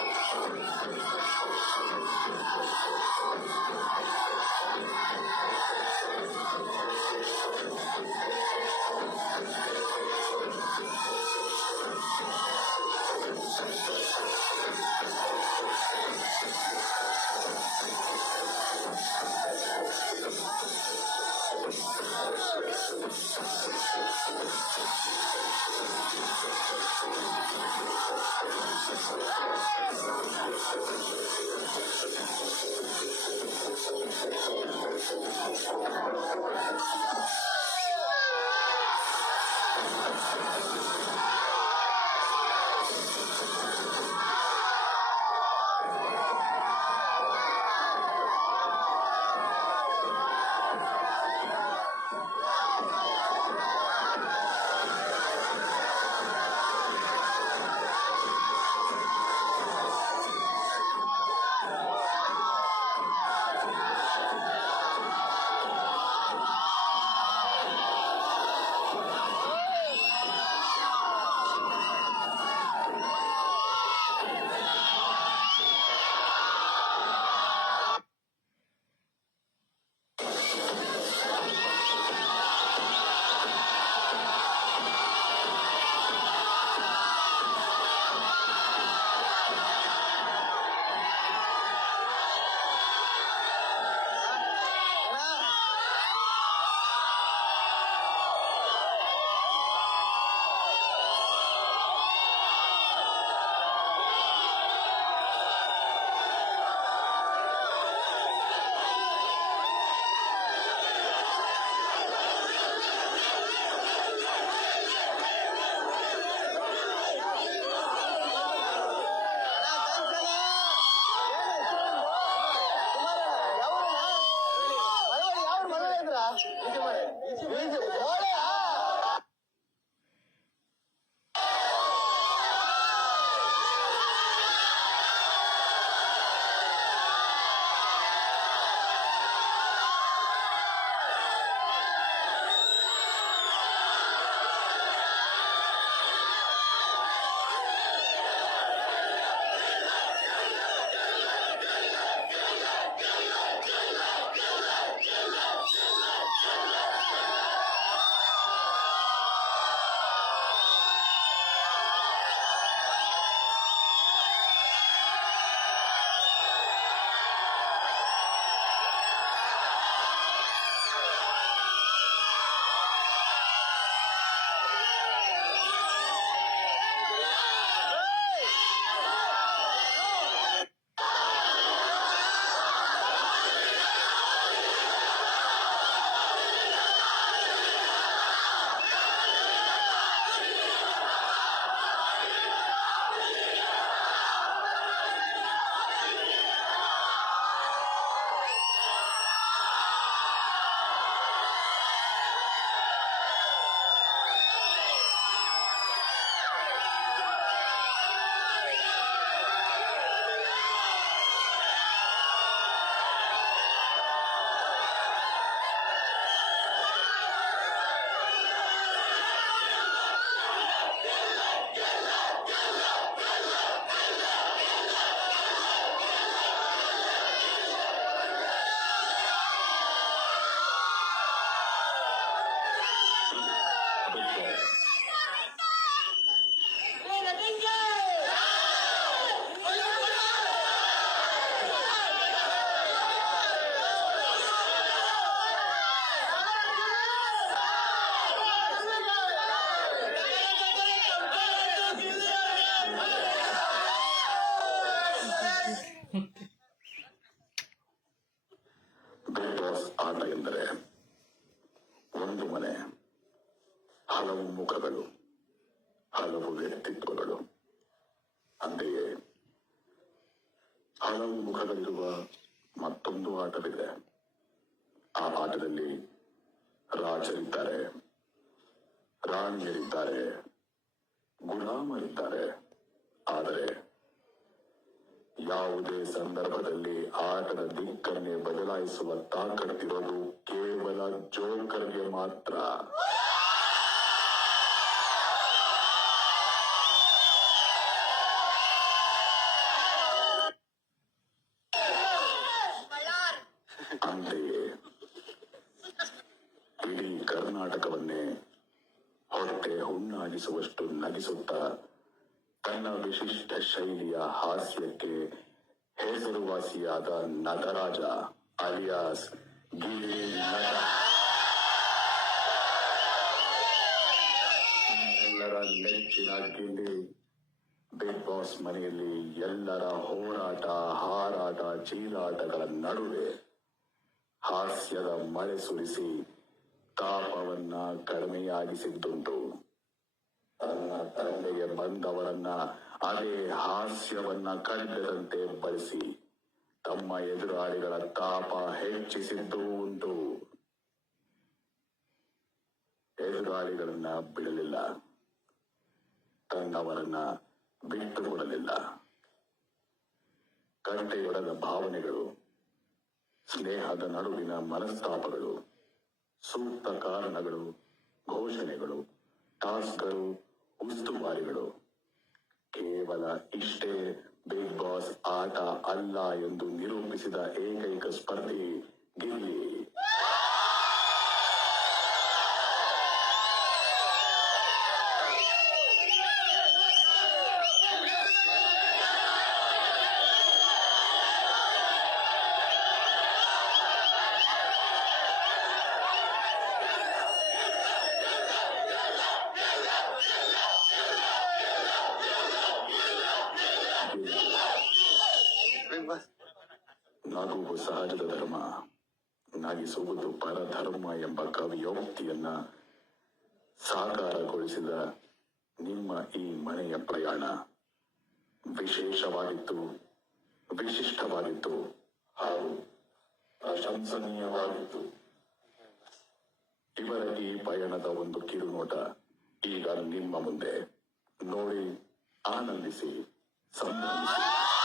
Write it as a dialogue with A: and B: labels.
A: I'm sorry. ಹಲವು ವ್ಯಕ್ತಿತ್ವಗಳು ಅಂತೆಯೇ ಹಲವು ಮುಖಗಳಿರುವ ಮತ್ತೊಂದು ಆಟವಿದೆ. ಆ ಆಟದಲ್ಲಿ ರಾಜರಿದ್ದಾರೆ, ರಾಣಿಯರಿದ್ದಾರೆ, ಗುಲಾಮರಿದ್ದಾರೆ. ಆದರೆ ಯಾವುದೇ ಸಂದರ್ಭದಲ್ಲಿ ಆಟದ ದಿಕ್ಕನ್ನೇ ಬದಲಾಯಿಸುವ ತಾಕತ್ತಿರೋದು ಕೇವಲ ಜೋಕರ್ಗೆ ಮಾತ್ರ. ಅಂತೆಯೇ ಇಡೀ ಕರ್ನಾಟಕವನ್ನೇ ಹೊಟ್ಟೆ ಹುಣ್ಣಾಗಿಸುವಷ್ಟು ನಗಿಸುತ್ತಾ ತನ್ನ ವಿಶಿಷ್ಟ ಶೈಲಿಯ ಹಾಸ್ಯಕ್ಕೆ ಹೆಸರುವಾಸಿಯಾದ ನಟರಾಜ ಅಲಿಯಾಸ್ ಗಿಲ್ಲಿ ನಟ ಎಲ್ಲರ ನೆಚ್ಚಿನ ಗಿಲ್ಲಿ ಬಿಗ್ ಬಾಸ್ ಮನೆಯಲ್ಲಿ ಎಲ್ಲರ ಹೋರಾಟ ಹಾರಾಟ ಚೀರಾಟಗಳ ನಡುವೆ ಹಾಸ್ಯದ ಮಳೆ ಸುರಿಸಿ ತಾಪವನ್ನ ಕಡಿಮೆಯಾಗಿಸಿದ್ದುಂಟು. ತನ್ನ ತಂದೆಗೆ ಬಂದವರನ್ನ ಅದೇ ಹಾಸ್ಯವನ್ನ ಕಂಡದಂತೆ ಬಳಸಿ ತಮ್ಮ ಎದುರಾಳಿಗಳ ತಾಪ ಹೆಚ್ಚಿಸಿದ್ದೂ ಉಂಟು ಎದುರಾಳಿಗಳನ್ನ ಬಿಡಲಿಲ್ಲ. ತನ್ನವರನ್ನ ಬಿಟ್ಟು ಕೊಡಲಿಲ್ಲ ಕಂಟೆಯೊಡದ ಭಾವನೆಗಳು ಸ್ನೇಹದ ನಡುವಿನ ಮನಸ್ತಾಪಗಳು, ಸೂಕ್ತ ಕಾರಣಗಳು ಘೋಷಣೆಗಳು ಟಾಸ್ಕ್ಗಳು, ಉಸ್ತುವಾರಿಗಳು. ಕೇವಲ ಇಷ್ಟೇ ಬಿಗ್ ಬಾಸ್ ಆಟ ಅಲ್ಲ ಎಂದು ನಿರೂಪಿಸಿದ ಏಕೈಕ ಸ್ಪರ್ಧಿ ಗಿಲ್ಲಿ. ನಗುವು ಸಹಜದ ಧರ್ಮ. ನಗಿಸುವುದು ಪರಧರ್ಮ ಎಂಬ ಕವಿಯೋಕ್ತಿಯನ್ನ ಸಾಕಾರಗೊಳಿಸಿದ ನಿಮ್ಮ ಈ ಮನೆಯ ಪ್ರಯಾಣ. ವಿಶೇಷವಾಗಿತ್ತು, ವಿಶಿಷ್ಟವಾಗಿತ್ತು ಹಾಗೂ ಪ್ರಶಂಸನೀಯವಾಗಿತ್ತು. ಇವರ ಈ ಪಯಣದ ಒಂದು ಕಿರುನೋಟ ಈಗ ನಿಮ್ಮ ಮುಂದೆ. ನೋಡಿ, ಆನಂದಿಸಿ, ಸಂಭ್ರಮಿಸಿ.